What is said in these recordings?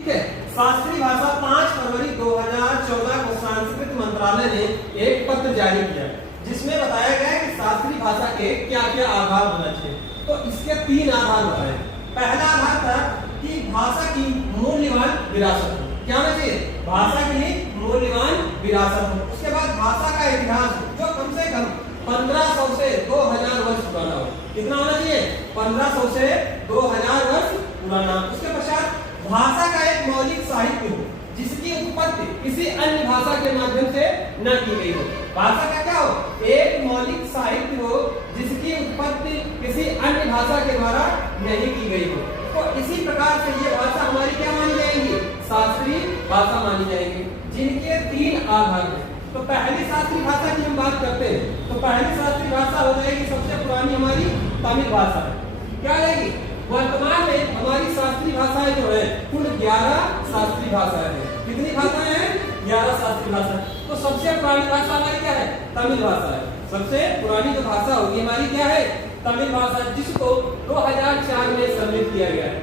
ठीक है। शास्त्रीय भाषा 5 फरवरी 2014 को संस्कृत मंत्रालय ने एक पत्र जारी किया जिसमें बताया गया है कि शास्त्रीय भाषा के क्या क्या आधार होना चाहिए। तो इसके 3 आधार बताए। पहला आधार था कि भाषा की मूल्यवान विरासत हो। क्या होना चाहिए? भाषा की मूल्यवान विरासत हो। उसके बाद भाषा का इतिहास जो कम से कम 1500 से 2000 वर्ष पुराना हो। कितना होना चाहिए? 1500 से 2000 वर्ष पुराना। उसके पश्चात भाषा का एक मौलिक साहित्य हो जिसकी उत्पत्ति किसी अन्य भाषा के माध्यम से न की गई हो। भाषा का क्या हो? एक मौलिक साहित्य हो जिसकी उत्पत्ति किसी अन्य भाषा के द्वारा नहीं की गई हो। तो इसी प्रकार से ये भाषा हमारी क्या मानी जाएगी? शास्त्रीय भाषा मानी जाएगी, जिनके 3 आधार हैं। तो पहली शास्त्रीय भाषा की हम बात करते हैं तो पहली शास्त्रीय भाषा हो जाएगी सबसे पुरानी हमारी तमिल भाषा है। क्या रहेगी? वर्तमान में हमारी शास्त्रीय भाषाएं जो है कुल 11 शास्त्रीय भाषाएं हैं। कितनी भाषाएं हैं? 11 शास्त्रीय भाषा। तो सबसे पुरानी भाषा हमारी क्या है? तमिल भाषा है। सबसे पुरानी जो भाषा होगी हमारी क्या है? तमिल भाषा, जिसको 2004 में सम्मिलित किया गया है।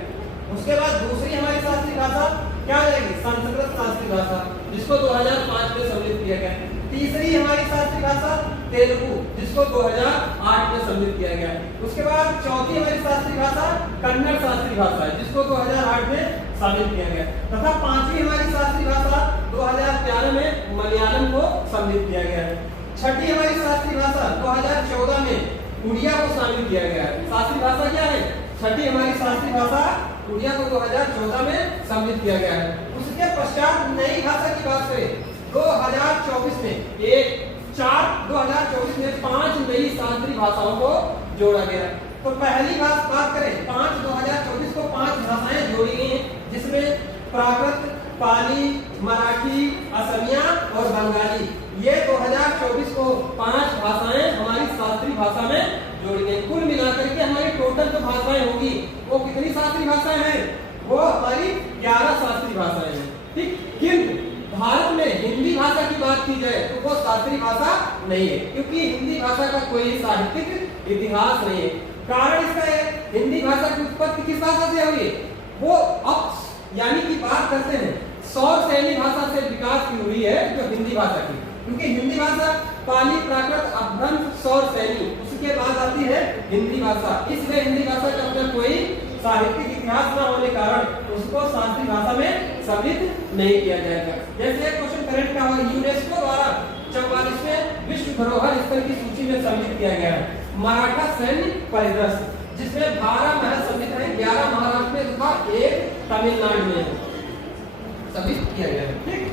उसके बाद दूसरी हमारी शास्त्रीय भाषा क्या रहेगी? संस्कृत शास्त्रीय भाषा, जिसको 2005 में सम्मिलित किया गया है। तीसरी हमारी शास्त्रीय भाषा तेलुगु, जिसको 2008 में सम्मिलित किया गया है। उसके बाद चौथी हमारी शास्त्रीय भाषा कन्नड़ शास्त्रीय भाषा है, जिसको 2008 में शामिल किया गया। तथा 5वीं हमारी शास्त्रीय भाषा 2013 में मलयालम को सम्मिलित किया गया है। छठी हमारी शास्त्रीय भाषा 2014 में उड़िया को शामिल किया गया है। शास्त्रीय भाषा क्या है? छठी हमारी शास्त्रीय भाषा उड़िया को 2014 में सम्मिलित किया गया है। उसके पश्चात नई भाषा की बात करें 2024 में 2024 में 5 नई शास्त्रीय भाषाओं को जोड़ा गया। तो पहली बात करें 2024 को 5 भाषाएं जोड़ी गई हैं, जिसमें प्राकृत, पाली, मराठी, असमिया और बंगाली। ये 2024 को 5 भाषाएं हमारी शास्त्रीय भाषा में जोड़ी गई। कुल मिलाकर के हमारी टोटल जो भाषाएं होगी वो कितनी शास्त्रीय भाषाएं हैं? वो हमारी 11 शास्त्रीय भाषाएं हैं। ठीक, किंतु भारत में हिंदी भाषा की बात की जाए तो वो शास्त्रीय भाषा नहीं है, क्योंकि हिंदी भाषा का कोई साहित्यिक इतिहास नहीं है। कारण इसका है हिंदी भाषा की उत्पत्ति किस भाषा से हुई? वो अब यानी कि बात करते हैं सौर शैली भाषा से विकास की हुई है जो हिंदी भाषा की, क्योंकि हिंदी भाषा पाली, प्राकृत, अपभ्रंश, सौर शैली, उसके बाद आती है हिंदी भाषा। इसलिए हिंदी भाषा का अपना कोई साहित्यिक इतिहास न होने कारण उसको शास्त्रीय भाषा में सम्मिलित नहीं किया जाएगा। जैसे एक क्वेश्चन करंट का हुआ, यूनेस्को द्वारा 44वें विश्व धरोहर स्थल की सूची में सम्मिलित किया गया है मराठा सैन्य परिदृश्य, जिसमें 12 महल सम्मिलित है, 11 महाराष्ट्र में तथा 1 तमिलनाडु में सम्मिलित किया गया है। ठीक।